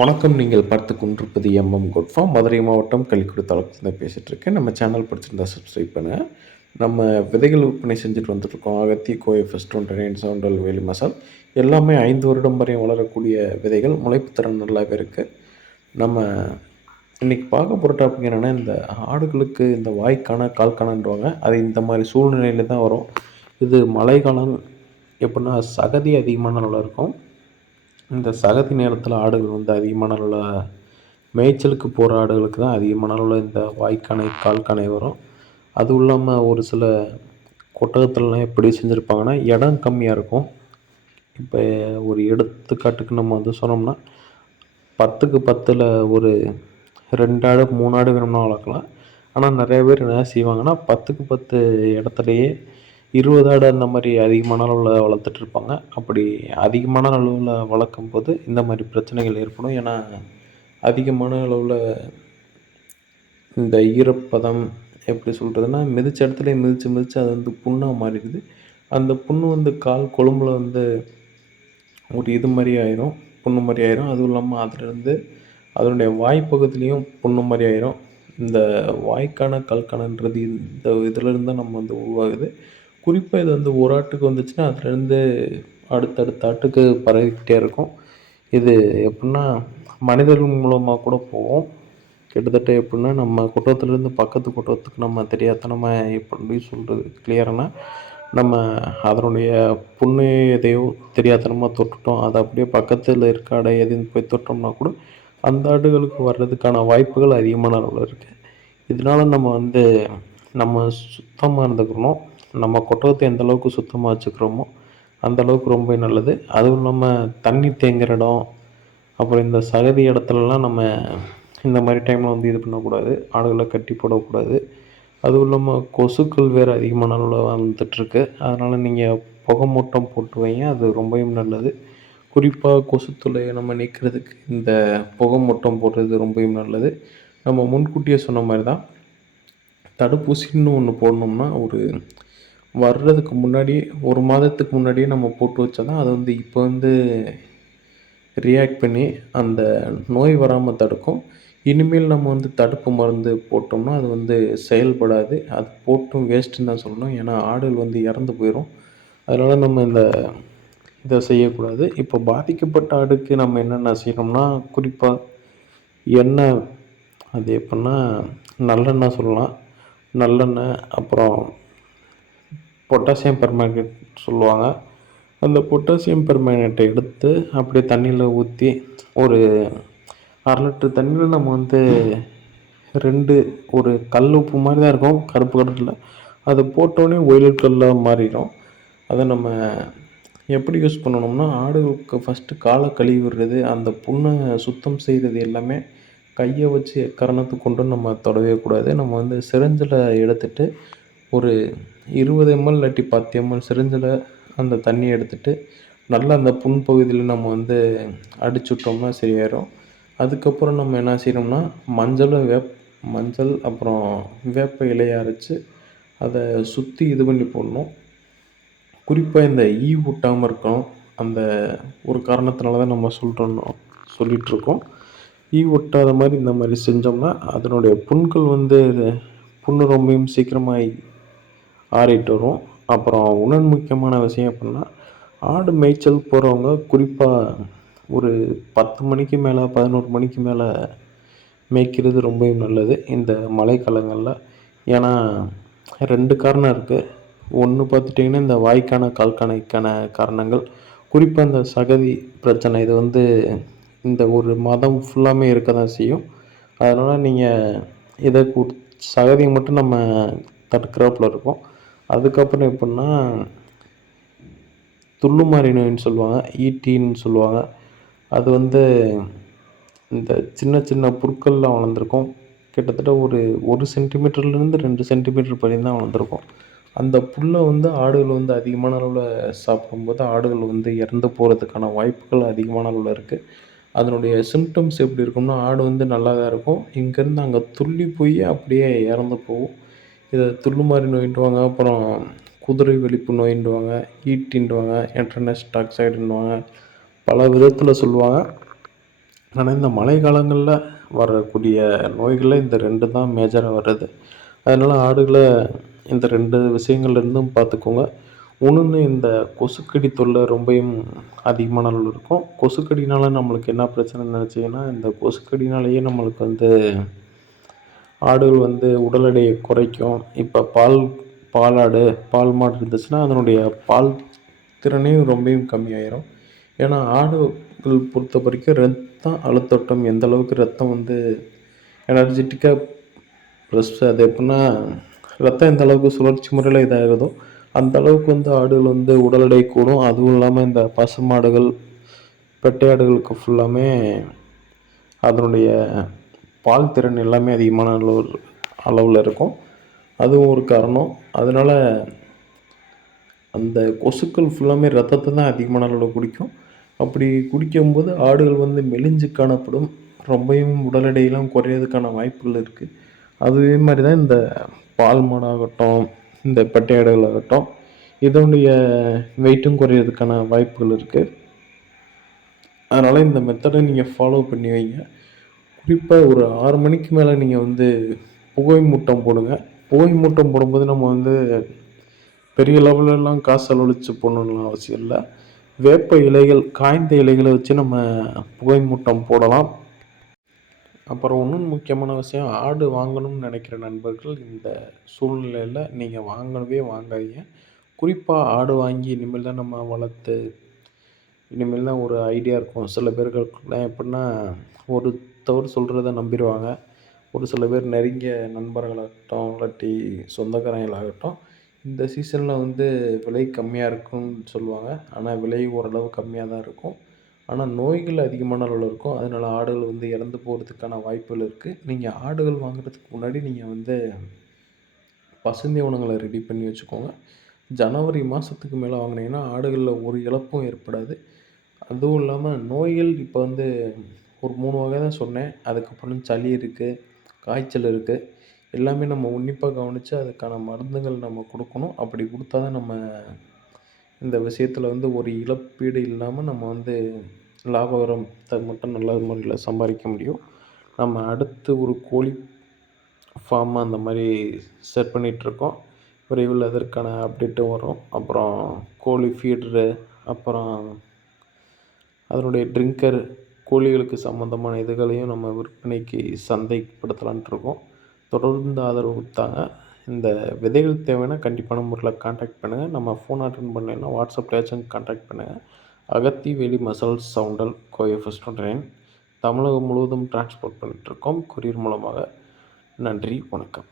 வணக்கம். நீங்கள் பார்த்து கொண்டிருப்பது எம்எம் குட்ஃபார்ம் மதுரை மாவட்டம் கள்ளிக்கூடு தாலுக்கில் பேசிகிட்டு இருக்கேன். நம்ம சேனல் பிடிச்சிருந்தா சப்ஸ்கிரைப் பண்ண நம்ம விதைகள் விற்பனை செஞ்சுட்டு வந்துட்ருக்கோம் அகத்தி கோயை ஃபஸ்ட் ஒன் சவுண்டல் வேலி மசால். எல்லாமே ஐந்து வருடம் வரையும் வளரக்கூடிய விதைகள் முளைப்பு திறன் நல்லாவே இருக்குது நம்ம இன்றைக்கி பார்க்க போகிற டாபிக் என்னென்னா இந்த ஆடுகளுக்கு இந்த வாய்க்கான கால்கானன்றவாங்க. அது இந்த மாதிரி சூழ்நிலையில் தான் வரும். இது மழைக்காலம் எப்படின்னா சகதி அதிகமான நல்லா இருக்கும். இந்த சகதி நேரத்தில் ஆடுகள் வந்து அதிகமான அளவில் மேய்ச்சலுக்கு போகிற ஆடுகளுக்கு தான் அதிகமான அளவில் இந்த வாய்க்கானை கால்கானை வரும். அதுவும் இல்லாமல் ஒரு சில கொட்டகத்துலலாம் எப்படி செஞ்சுருப்பாங்கன்னா இடம் கம்மியாக இருக்கும். இப்போ ஒரு எடுத்துக்காட்டுக்கு நம்ம வந்து சொன்னோம்னா பத்துக்கு பத்தில் ஒரு ரெண்டு ஆடு மூணு ஆடு வேணும்னா வளர்க்கலாம். ஆனால் நிறைய பேர் என்ன செய்வாங்கன்னா பத்துக்கு பத்து இடத்துலையே இருபது ஆடு அந்த மாதிரி அதிகமான அளவில் வளர்த்துட்ருப்பாங்க. அப்படி அதிகமான அளவில் வளர்க்கும் போது இந்த மாதிரி பிரச்சனைகள் ஏற்படும். ஏன்னா அதிகமான அளவில் இந்த ஈரப்பதம் எப்படி சொல்கிறதுனா மிதித்த இடத்துல மிதித்து மிதித்து அது வந்து புண்ணாக மாறிடுது. அந்த புண்ணு வந்து கால் கொழும்புல வந்து ஒரு இது மாதிரி ஆயிரும் புண்ணு மாதிரி ஆயிரும். அதுவும் இல்லாமல் அதுலேருந்து அதனுடைய வாய்ப்பகுதியிலையும் புண்ணு மாதிரி ஆயிரும். இந்த வாய்க்கான கல்கானன்றது இந்த இதிலிருந்து தான் நம்ம வந்து உருவாகுது. குறிப்பாக இது வந்து ஒரு ஆட்டுக்கு வந்துச்சுன்னா அதுலேருந்து அடுத்தடுத்த ஆட்டுக்கு பரவிக்கிட்டே இருக்கும். இது எப்படின்னா மனிதர்கள் மூலமாக கூட போகும். கிட்டத்தட்ட எப்படின்னா நம்ம குற்றத்துலேருந்து பக்கத்து குற்றத்துக்கு நம்ம தெரியாதனமாக எப்படி சொல்கிறது கிளியரானா நம்ம அதனுடைய புண்ணு எதையோ தெரியாதனமாக தொட்டுட்டோம். அதை அப்படியே பக்கத்தில் இருக்க அடை எதுன்னு போய் தொட்டோம்னா கூட அந்த ஆடுகளுக்கு வர்றதுக்கான வாய்ப்புகள் அதிகமான அளவில் இருக்குது இதனால் நம்ம வந்து நம்ம சுத்தமாக இருந்துக்கணும். நம்ம கொட்டகத்தை எந்த அளவுக்கு சுத்தமாக வச்சுக்கிறோமோ அந்த அளவுக்கு ரொம்ப நல்லது. அதுவும் இல்லாமல் தண்ணி தேங்குகிற இடம் அப்புறம் இந்த சகதி இடத்துலலாம் நம்ம இந்த மாதிரி டைமில் வந்து இது பண்ணக்கூடாது. ஆடுகளை கட்டி போடக்கூடாது. அதுவும் இல்லாமல் கொசுக்கள் வேறு அதிகமான அளவில் வந்துட்டுருக்கு. அதனால் நீங்கள் புகை மூட்டம் போட்டு வைங்க. அது ரொம்பவும் நல்லது. குறிப்பாக கொசு தொல்லையை நம்ம நீக்கிறதுக்கு இந்த புகை மூட்டம் போடுறது ரொம்பவும் நல்லது. நம்ம முன்கூட்டியே சொன்ன மாதிரி தான் தடுப்பூசின்னு ஒன்று போடணும்னா ஒரு வர்றதுக்கு முன்னாடி ஒரு மாதத்துக்கு முன்னாடியே நம்ம போட்டு வச்சா தான் அது வந்து இப்போ வந்து ரியாக்ட் பண்ணி அந்த நோய் வராமல் தடுக்கும். இனிமேல் நம்ம வந்து தடுப்பு மருந்து போட்டோம்னா அது வந்து செயல்படாது. அது போட்டும் வேஸ்ட்டுன்னு தான் சொல்லணும். ஏன்னா ஆடுகள் வந்து இறந்து போயிடும் அதனால் நம்ம இந்த இதை செய்யக்கூடாது. இப்போ பாதிக்கப்பட்ட ஆடுக்கு நம்ம என்னென்ன செய்யணும்னா குறிப்பாக எண்ணெய் அது எப்படின்னா நல்லெண்ணெய் சொல்லலாம். நல்லெண்ணெய் அப்புறம் பொட்டாசியம் பெர்மேங்கனேட் சொல்லுவாங்க. அந்த பொட்டாசியம் பெர்மேங்கனேட்டை எடுத்து அப்படியே தண்ணியில் ஊற்றி ஒரு அரை லிட்டர் தண்ணியில் நம்ம வந்து ரெண்டு ஒரு கல் உப்பு மாதிரி தான் இருக்கும் கருப்பு கலரில். அதை போட்டோடனே ஒயிலட் கல்லாக மாறிடும். அதை நம்ம எப்படி யூஸ் பண்ணணும்னா ஆடுகளுக்கு ஃபஸ்ட்டு காலை கழுவி விடுறது அந்த புண்ணை சுத்தம் செய்கிறது எல்லாமே கையை வச்சு எக்காரணத்துக்கு கொண்டு நம்ம தொடவே கூடாது. நம்ம வந்து சிரஞ்சில் எடுத்துகிட்டு ஒரு இருபது எம்எல் இல்லாட்டி பத்து எம்எல் சிரிஞ்சில் அந்த தண்ணியை எடுத்துகிட்டு நல்லா அந்த புண் பகுதியில் நம்ம வந்து அடிச்சு விட்டோம்னா சரியாயிடும் அதுக்கப்புறம் நம்ம என்ன செய்யணும்னா மஞ்சளும் வேப் மஞ்சள் அப்புறம் வேப்ப இலையை அரைச்சி அதை சுற்றி இது பண்ணி போடணும். குறிப்பாக இந்த ஈ ஊட்டாமல் இருக்கணும். அந்த ஒரு காரணத்தினால தான் நம்ம சொல்கிறோம் சொல்லிகிட்ருக்கோம் ஈ ஒட்டாத மாதிரி இந்த மாதிரி செஞ்சோம்னா அதனுடைய புண்கள் வந்து புண்ணு ரொம்பவும் சீக்கிரமாக ஆறிட்டு வரும். அப்புறம் உணன் முக்கியமான விஷயம் அப்படின்னா ஆடு மேய்ச்சல் போகிறவங்க குறிப்பாக ஒரு பத்து மணிக்கு மேலே பதினோரு மணிக்கு மேலே மேய்க்கிறது ரொம்பவும் நல்லது. இந்த மழைக்காலங்களில் ஏன்னா ரெண்டு காரணம் இருக்குது ஒன்று பார்த்துட்டிங்கன்னா இந்த வாய்க்கான கால்கானைக்கான காரணங்கள். குறிப்பாக இந்த சகதி பிரச்சனை இது வந்து இந்த ஒரு மதம் ஃபுல்லாமே இருக்க தான் செய்யும். அதனால் நீங்கள் இதை சகதியை மட்டும் நம்ம தடுக்கிறாப்புல இருக்கும். அதுக்கப்புறம் எப்படின்னா துள்ளுமாரி நோயின்னு சொல்லுவாங்க ஈட்டின்னு சொல்லுவாங்க. அது வந்து இந்த சின்ன சின்ன புற்கள்லாம் வளர்ந்துருக்கும். கிட்டத்தட்ட ஒரு ஒரு சென்டிமீட்டர்லேருந்து ரெண்டு சென்டிமீட்டர் வரையும் தான் வளர்ந்துருக்கும். அந்த புல்லை வந்து ஆடுகள் வந்து அதிகமான அளவில் சாப்பிடும்போது ஆடுகள் வந்து இறந்து போகிறதுக்கான வாய்ப்புகள் அதிகமான அளவில் இருக்குது அதனுடைய சிம்டம்ஸ் எப்படி இருக்கும்னா ஆடு வந்து நல்லா தான் இருக்கும். இங்கேருந்து அங்கே துள்ளி போய் அப்படியே இறந்து போகும். இதை துள்ளுமாறி நோயின்டுவாங்க அப்புறம் குதிரை வெளிப்பு நோயின்டுவாங்க ஈட்டின்டுவாங்க என்ட்ரனஸ் டாக்ஸைடுன்னுவாங்க பல விதத்தில் சொல்லுவாங்க. ஆனால் இந்த மழை காலங்களில் வரக்கூடிய நோய்களில் இந்த ரெண்டு தான் மேஜராக வர்றது அதனால் ஆடுகளை இந்த ரெண்டு விஷயங்கள்லேருந்தும் பார்த்துக்கோங்க. ஒன்று இந்த கொசுக்கடி தொல்லை ரொம்பவும் அதிகமான அளவில் இருக்கும். கொசுக்கடினால் நம்மளுக்கு என்ன பிரச்சனைன்னு நினச்சிங்கன்னா இந்த கொசுக்கடினாலேயே நம்மளுக்கு வந்து ஆடுகள் வந்து உடல் எடையை குறைக்கும். இப்போ பால் பாலாடு பால் மாடு இருந்துச்சுன்னா அதனுடைய பால் திறனையும் ரொம்பவும் கம்மியாயிரும். ஏன்னா ஆடுகள் பொறுத்த வரைக்கும் ரத்தம் அழுத்தோட்டம் எந்த அளவுக்கு ரத்தம் வந்து எனர்ஜெட்டிக்காக ப்ளஸ் அது எப்படின்னா ரத்தம் எந்த அளவுக்கு சுழற்சி முறையில் இதாகுதோ அந்த அளவுக்கு வந்து ஆடுகள் வந்து உடல் எடை கூடும். அதுவும் இல்லாமல் இந்த பசு மாடுகள் பெட்டை ஆடுகளுக்கு ஃபுல்லாமே அதனுடைய பால் திறன் எல்லாமே அதிகமான அளவு அளவில் இருக்கும். அதுவும் ஒரு காரணம். அதனால் அந்த கொசுக்கள் ஃபுல்லாமே ரத்தத்தை தான் அதிகமான அளவில் குடிக்கும். அப்படி குடிக்கும்போது ஆடுகள் வந்து மெலிஞ்சு காணப்படும். ரொம்பவும் உடல் எடையெல்லாம் குறையிறதுக்கான வாய்ப்புகள் இருக்குது அதே மாதிரி தான் இந்த பால் மாடாகட்டும் இந்த பெட்டை ஆகட்டும் இதனுடைய வெயிட்டும் குறையிறதுக்கான வாய்ப்புகள் இருக்குது அதனால் இந்த மெத்தடை நீங்கள் ஃபாலோ பண்ணி வைங்க. குறிப்பாக ஒரு ஆறு மணிக்கு மேலே நீங்கள் வந்து புகை மூட்டம் போடுங்க. புகை மூட்டம் போடும்போது நம்ம வந்து பெரிய லெவலெல்லாம் காசு செலவழித்து போடணுன்னு அவசியம் இல்லை. வேப்ப இலைகள் காய்ந்த இலைகளை வச்சு நம்ம புகை மூட்டம் போடலாம். அப்புறம் இன்னும் முக்கியமான விஷயம் ஆடு வாங்கணும்னு நினைக்கிற நண்பர்கள் இந்த சூழ்நிலையில் நீங்கள் வாங்கவே வாங்காதீங்க. குறிப்பாக ஆடு வாங்கி இனிமேல் தான் நம்ம வளர்த்து இனிமேல் தான் ஒரு ஐடியா இருக்கும். சில பேர்களுக்குலாம் எப்படின்னா ஒருத்தவர் சொல்கிறத நம்பிடுவாங்க. ஒரு சில பேர் நெருங்கிய நண்பர்களாகட்டும் இல்லாட்டி சொந்தக்காரங்களாகட்டும் இந்த சீசனில் வந்து விலை கம்மியாக இருக்கும்னு சொல்லுவாங்க. ஆனால் விலை ஓரளவு கம்மியாக தான் இருக்கும். ஆனால் நோய்கள் அதிகமான அளவில் இருக்கும். அதனால் ஆடுகள் வந்து இறந்து போகிறதுக்கான வாய்ப்புகள் இருக்குது நீங்கள் ஆடுகள் வாங்குறதுக்கு முன்னாடி நீங்கள் வந்து பசுந்தீவனங்களை ரெடி பண்ணி வச்சுக்கோங்க. ஜனவரி மாதத்துக்கு மேலே வாங்கினீங்கன்னா ஆடுகளில் ஒரு இழப்பும் ஏற்படாது. அதுவும் இல்லாமல் நோய்கள் இப்போ வந்து ஒரு மூணு வகை தான் சொன்னேன். அதுக்கப்புறம் சளி இருக்குது காய்ச்சல் இருக்குது எல்லாமே நம்ம உன்னிப்பாக கவனித்து அதுக்கான மருந்துகள் நம்ம கொடுக்கணும். அப்படி கொடுத்தா தான் நம்ம இந்த விஷயத்தில் வந்து ஒரு இழப்பீடு இல்லாமல் நம்ம வந்து லாபகரத்தை மட்டும் நல்ல முறையில் சம்பாதிக்க முடியும். நம்ம அடுத்து ஒரு கோழி ஃபார்ம் அந்த மாதிரி செட் பண்ணிகிட்ருக்கோம் விரைவில் அதற்கான அப்டேட்டும் வரும். அப்புறம் கோழி ஃபீடரு அப்புறம் அதனுடைய ட்ரிங்கர் கோழிகளுக்கு சம்மந்தமான இதுகளையும் நம்ம விற்பனைக்கு சந்தைப்படுத்தலான்ட்ருக்கோம் தொடர்ந்து ஆதரவு கொடுத்தாங்க. இந்த விதைகள் தேவைன்னா கண்டிப்பான முறையில் காண்டாக்ட் பண்ணுங்கள் நம்ம ஃபோன் அட்டன் பண்ணலைன்னா வாட்ஸ்அப்லேயாச்சும் காண்டாக்ட் பண்ணுங்கள் அகத்தி வெளி மசால் சவுண்டல் கோஎஃப்எஸ் ட்ரெயின் தமிழகம் முழுவதும் டிரான்ஸ்போர்ட் பண்ணிகிட்ருக்கோம் கொரியர் மூலமாக நன்றி வணக்கம்.